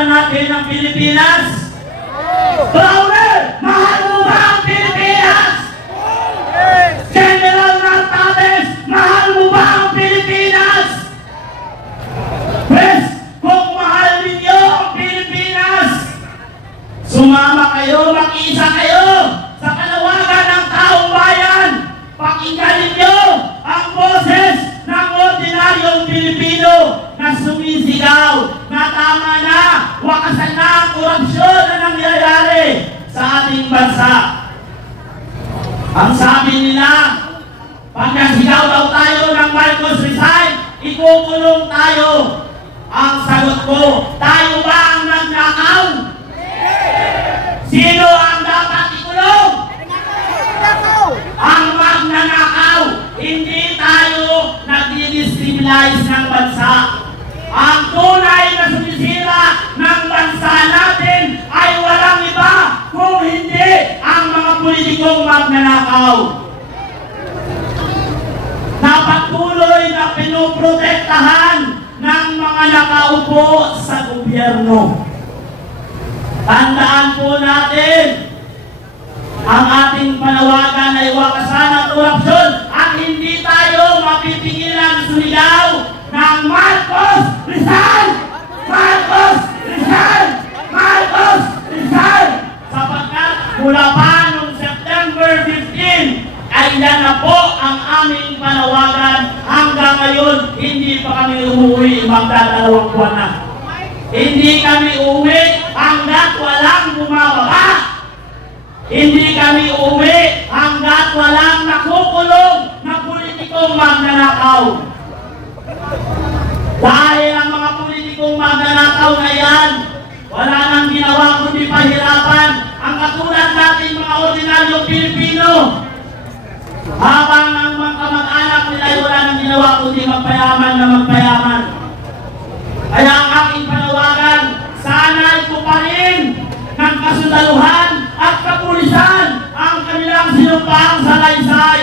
ba natin ang Pilipinas? Browner, mahal mo ba ang Pilipinas? General Nartates, mahal mo ba ang Pilipinas? Pres, kung mahal ninyo ang Pilipinas, sumama kayo, mag-isa kayo sa panawagan ng taong bayan. Pakinggan ninyo ang boses ng ordinaryong Pilipino na sumisigaw na tama na, wakasan na ang korupsyon na nangyayari sa ating bansa. Ang sabi nila, pag nasigaw daw tayo ng Marcos resign, ikukulong tayo. Ang sagot ko, tayo ba ang nagnakaw? Sino ang dapat ikulong? Ang magnanakaw. Hindi tayo nagdi-destabilize ng bansa. Ang tunay na sumisira ng bansa natin ay walang iba kung hindi ang mga politikong magnanakaw. Napatuloy na pinoprotektahan ng mga nakaupo sa gobyerno. Tandaan po natin, ang ating panawagan ay wakasan ang korupsyon at hindi tayo mapipigilan sumigaw ng Marcos resign! Marcos resign! Marcos resign! Sapagkat mula pa noong September 15 ay yan na po ang aming panawagan. Hanggang ngayon, hindi pa kami umuwi, magdadalawang buwan na. Hindi kami uuwi hanggat walang bumababa. Hindi kami uuwi hanggat walang nakukulong na politikong magnanakaw. Dahil ang mga politikong magnanakaw na yan, wala nang ginawa kundi pahirapan ang katulad natin mga ordinaryong Pilipino. Habang ang mga kamag-anak nila ay wala nang ginawa kundi magpayaman na magpayaman. Kaya ang aking panawagan, sana ituparin ng kasundaluhan at kapulisan ang kanilang sinumpang salaysay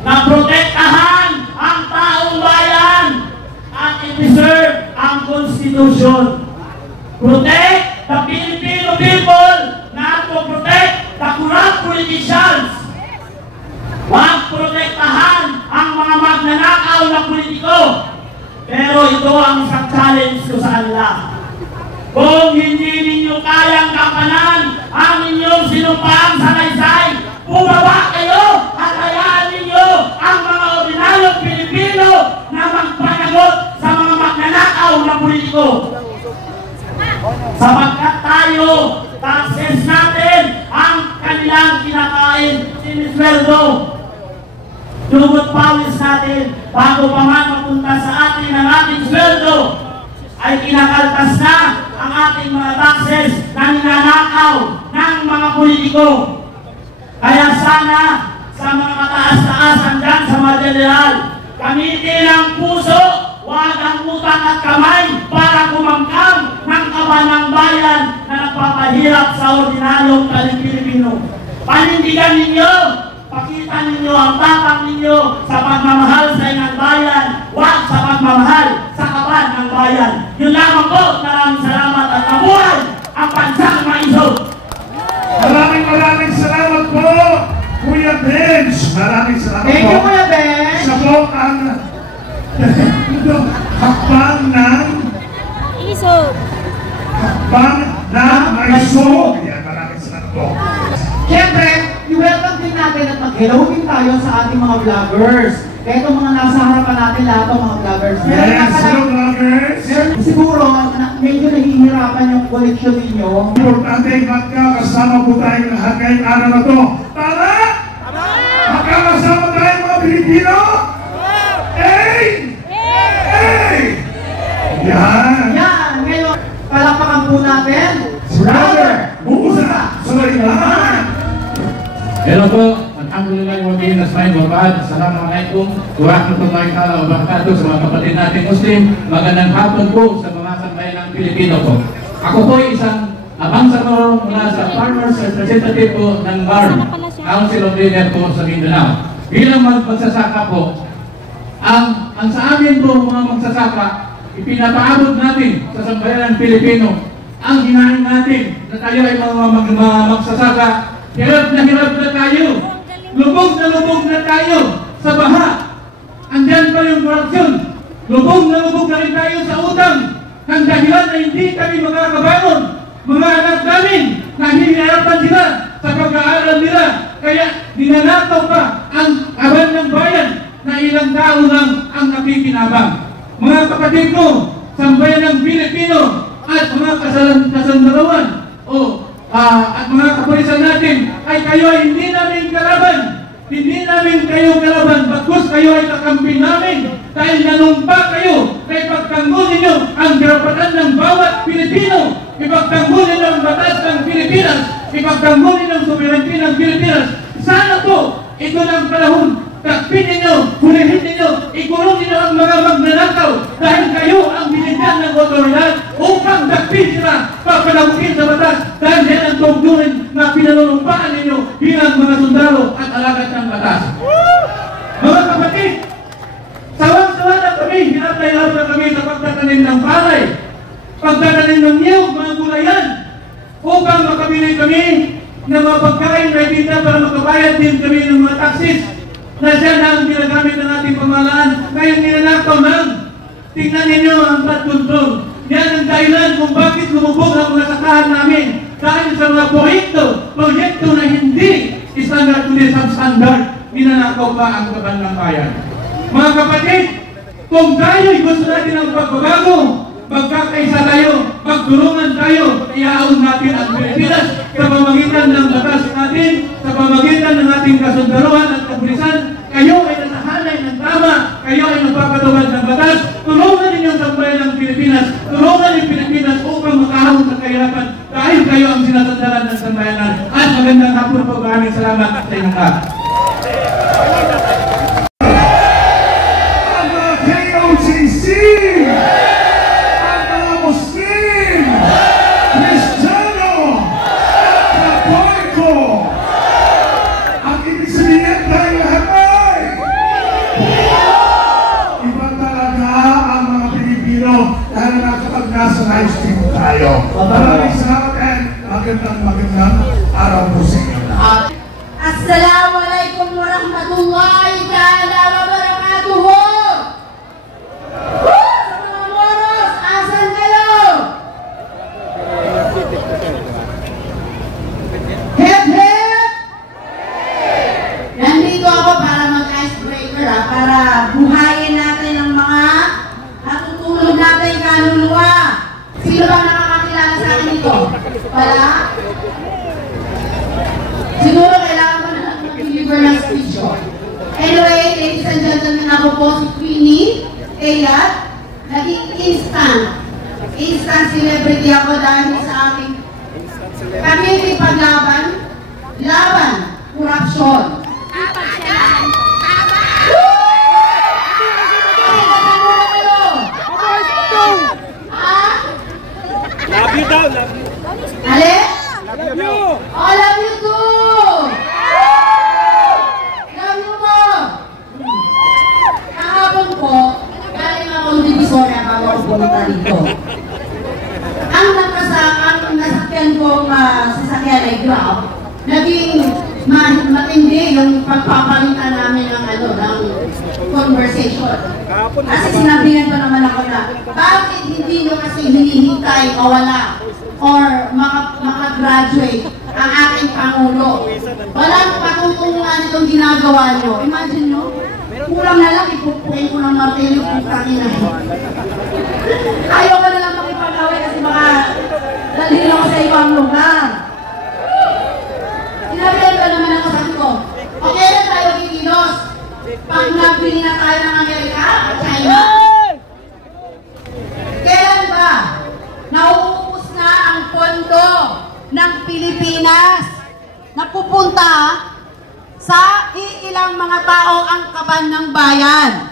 na protektahan ang taong bayan at i-preserve ang konstitusyon. Protect the Filipino people, not to protect the corrupt politicians. Huwag protektahan ang mga magnanakaw na politiko. Pero ito ang isang challenge ko sa kanila. Kung hindi ninyo kayang kapanan ang inyong sinumpang salaysay, bumaba kayo at hayaan ninyo ang mga ordinaryong Pilipino na magpanagot sa mga magnanakaw na politiko. Sapagkat tayo, taxes natin ang kanilang kinakain, sinisweldo. Dugot pawis natin bago pa man mapunta sa atin ang ating sweldo ay kinakaltas na ang ating mga taxes na ninanakaw ng mga politiko. Kaya sana sa mga kataas-taasan dyan sa mga general, gamitin ang puso, huwag ang utang at kamay para kumangkam ng kaban ng bayan na nagpapahirap sa ordinaryong Pilipino. Panindigan ninyo, pakita ninyo ang tapang ninyo sa pagmamahal sa inang bayan, huwag sa pagmamahal sa kaban ng bayan. Yun lamang po, maraming salamat at mabuhay ang bansang maisog. Maraming salamat po, Kuya Benj. Maraming salamat po. Thank you, Kuya Benj. Siya po ang hakbang ng isog. Hakbang ng maisog. Yan, maraming salamat po. Siyempre, i-welcome din natin at mag-hello din tayo sa ating mga vloggers. Kaya itong mga nasa harapan natin lahat ng mga vloggers. Yes, hello vloggers! Siguro, medyo nahihirapan yung koleksyon ninyo. Importante, magkakasama po tayo lahat ngayong araw na to. Tara! Magkakasama tayo mga Pilipino! Hey! Hey! Yan! Yan! Ngayon, palakpakan po natin. Brother! Buusa! Sulaiman! Hello po, alhamdulillah wa bihi nasta'in wa ba'd. Assalamualaikum warahmatullahi taala wabarakatuh sa mga kapatid nating Muslim. Magandang hapon po sa mga sambayanang Pilipino po. Ako po ay isang abangsador mula sa Farmers Representative po ng BARM, Council of Leader po sa Mindanao. Bilang magsasaka po, ang sa amin po mga magsasaka, ipinapaabot natin sa sambayanang Pilipino ang hinahin natin na tayo ay mga magsasaka. Hirap na tayo. Lubog na tayo sa baha. Andyan pa yung korupsyon. Lubog na rin tayo sa utang. Ang dahilan na hindi kami makakabangon. Mga anak namin, nahihirapan sila sa pag-aaral nila. Kaya dinanakaw pa ang kaban ng bayan na ilang tao lang ang nakikinabang. Mga kapatid ko, sambayan ng Pilipino at mga kasandarawan at mga kapulisan natin ay kayo ay hindi namin kalaban. Hindi namin kayo kalaban, bagkus kayo ay kakampi namin dahil nanumpa kayo na ipagtanggol ninyo ang karapatan ng bawat Pilipino, ipagtanggol ninyo ang batas ng Pilipinas, ipagtanggol ninyo ang sovereignty ng Pilipinas. Sana po, ito ng panahon, takpin ninyo, hulihin ninyo, ikulong ninyo ang mga magnanakaw dahil kayo ang binigyan ng otoridad upang takpin sila, papanagutin sa batas dahil yan ang tungkulin na pinanunumpaan ninyo bilang mga sundalo at alagad ng batas. Mga kapatid, sawang-sawa na kami, hirap na kami sa pagtatanim ng palay, pagtatanim ng niyog, mga gulayan, upang makabili kami ng mga pagkain na ibita para makabayad din kami ng mga taksis na siya na ang ginagamit ng ating pamahalaan. Ngayon ninanakaw lang. Tingnan ninyo ang flood control. Yan ang dahilan kung bakit lumubog ang mga sakahan namin. Dahil sa mga proyekto na hindi standard kundi substandard, ninanakaw pa ang kaban ng bayan. Mga kapatid, kung tayo'y gusto natin ang pagbabago, magkakaisa tayo, magtulungan tayo, iaawon natin ang Pilipinas sa pamagitan ng batas natin, sa pamagitan ng ating kasundaluhan at kapulisan. Kayo ay natahanay ng tama, kayo ay nagpapatawad ng batas. Tulungan ninyo ang sambayan ng Pilipinas, tulungan ng Pilipinas upang makaahon sa kahirapan dahil kayo ang sinasandalan ng sambayanan. At magandang hapon po, maraming salamat sa inyong lahat. KOCC! Muslim, Kristiyano, Katoliko, ang ibig sabihin tayo lahat ay iba talaga ang mga Pilipino dahil nakapag-nasa live stream tayo. Maraming salamat and magandang araw po sa inyo. Assalamualaikum warahmatullahi ta'ala wabarakatuhu. Nandito ako para mag-icebreaker para buhayin natin ang mga natutulog natin kaluluwa. Sino ba nakakakilala sa akin ito? Wala? Siguro kailangan ko na mag-deliver ng speech ko. Anyway, ladies and gentlemen, ako po si Queenie Eyat. Naging instant celebrity ako dahil sa aking community paglaban, korupsyon. Tama yan! Tama! Love you daw, love you. Ale? Love you. Oh, love you too! Love you po! Kahapon po, galing akong Divisoria bago ako pumunta dito. Ang nasakyan kong sasakyan ay Grab, naging matindi yung pagpapalitan namin ng conversation. Kasi sinabihan pa naman ako na, bakit hindi nyo kasi hinihintay mawala or makagraduate ang ating Pangulo? Walang patutunguhan itong ginagawa nyo. Imagine nyo, kulang na lang ipupuin ko ng martilyo kung kanina. Ayaw ka na lang makipag-away kasi baka dalhin ako sa ibang lugar. Sinabihan pa naman ako sa ko, okay na tayo kikilos pag nabili na tayo ng Amerika at China. Kailan ba nauubos na ang pondo ng Pilipinas na pupunta sa iilang mga tao ang kaban ng bayan?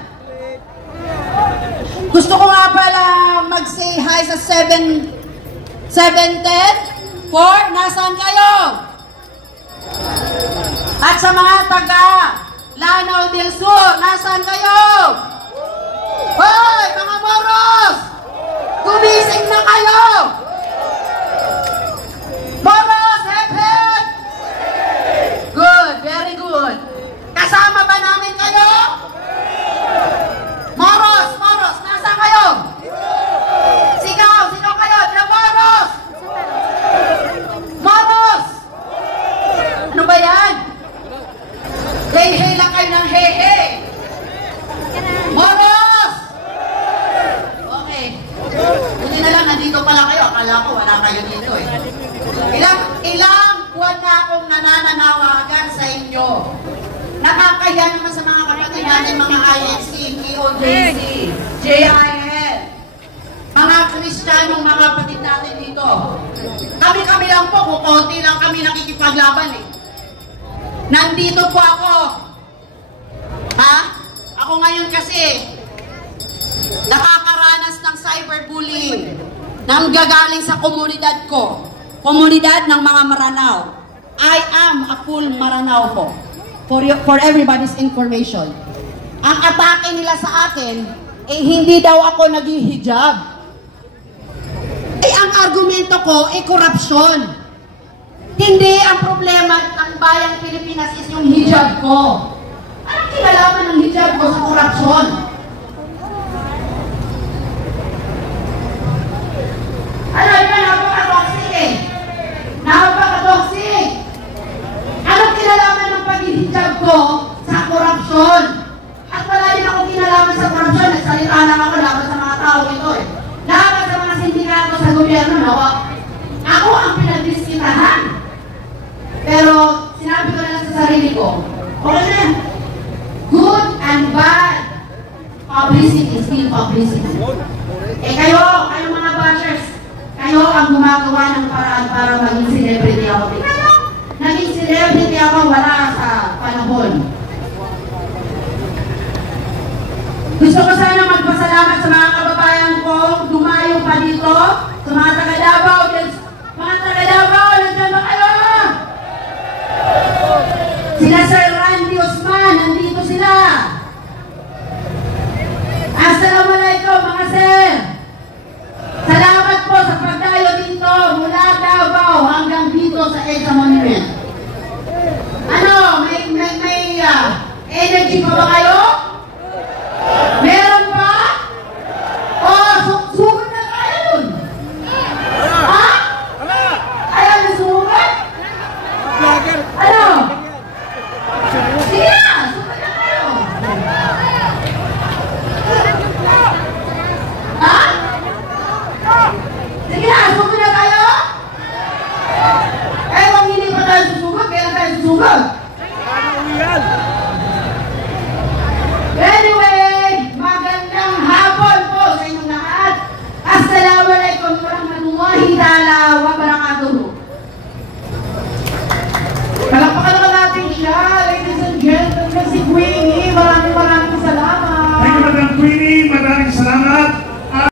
Gusto ko nga pala mag-say hi sa 710 for nasaan kayo? At sa mga taga Lanao del Sur, nasaan kayo? Hoy, mga moros! Gumising na kayo! Moros, hep-hep! Good, very good. Kasama ba namin kayo? Moros, nasa kayo? Sigaw kayo, na Moros! Moros! Ano ba yan? Hey lang kayo ng hey. Moros! Okay. Buti na lang, nandito pala kayo. Akala ko wala kayo dito eh. Ilang buwan na akong nanananawagan sa inyo. Nakakaya naman sa mga kapatid natin, mga INC, EOJC, JIL, mga Kristiyanong mga kapatid natin dito. Kami lang po, kukunti lang kami nakikipaglaban eh. Nandito po ako. Ha? Ako ngayon kasi nakakaranas ng cyberbullying nang gagaling sa komunidad ko. Komunidad ng mga Maranao. I am a full Maranao po. For everybody's information. Ang atake nila sa akin, hindi daw ako nag-hijab. Ang argumento ko, korupsyon. Hindi ang problema ng bayang Pilipinas is yung hijab ko. Anong kinalaman ng hijab ko sa korupsyon? Napaka-toxic eh. Napaka-toxic. Anong kinalaman ng pag-hijab ko sa korupsyon? At wala din ako kinalaman sa korupsyon. Nagsalita lang ako laban sa mga tao ito eh. Laban sa mga sindikato sa gobyerno na ako ang pinagdiskitahan. Pero sinabi ko na lang sa sarili ko, okay na, good and bad publicity is still publicity. Kayo mga bashers, kayo ang gumagawa ng paraan para maging celebrity ako. Kayo, naging celebrity ako wala sa panahon. Gusto ko sana magpasalamat sa mga kababayan ko, dumayo pa dito, sa mga taga-Davao. Mga taga-Davao, nandiyan ba kayo? Sila Sir Randy Osman, nandito sila. Assalamualaikum mga sir. Salamat po sa pagdayo dito mula Davao hanggang dito sa EDSA Monument. Ano, may energy pa ba kayo?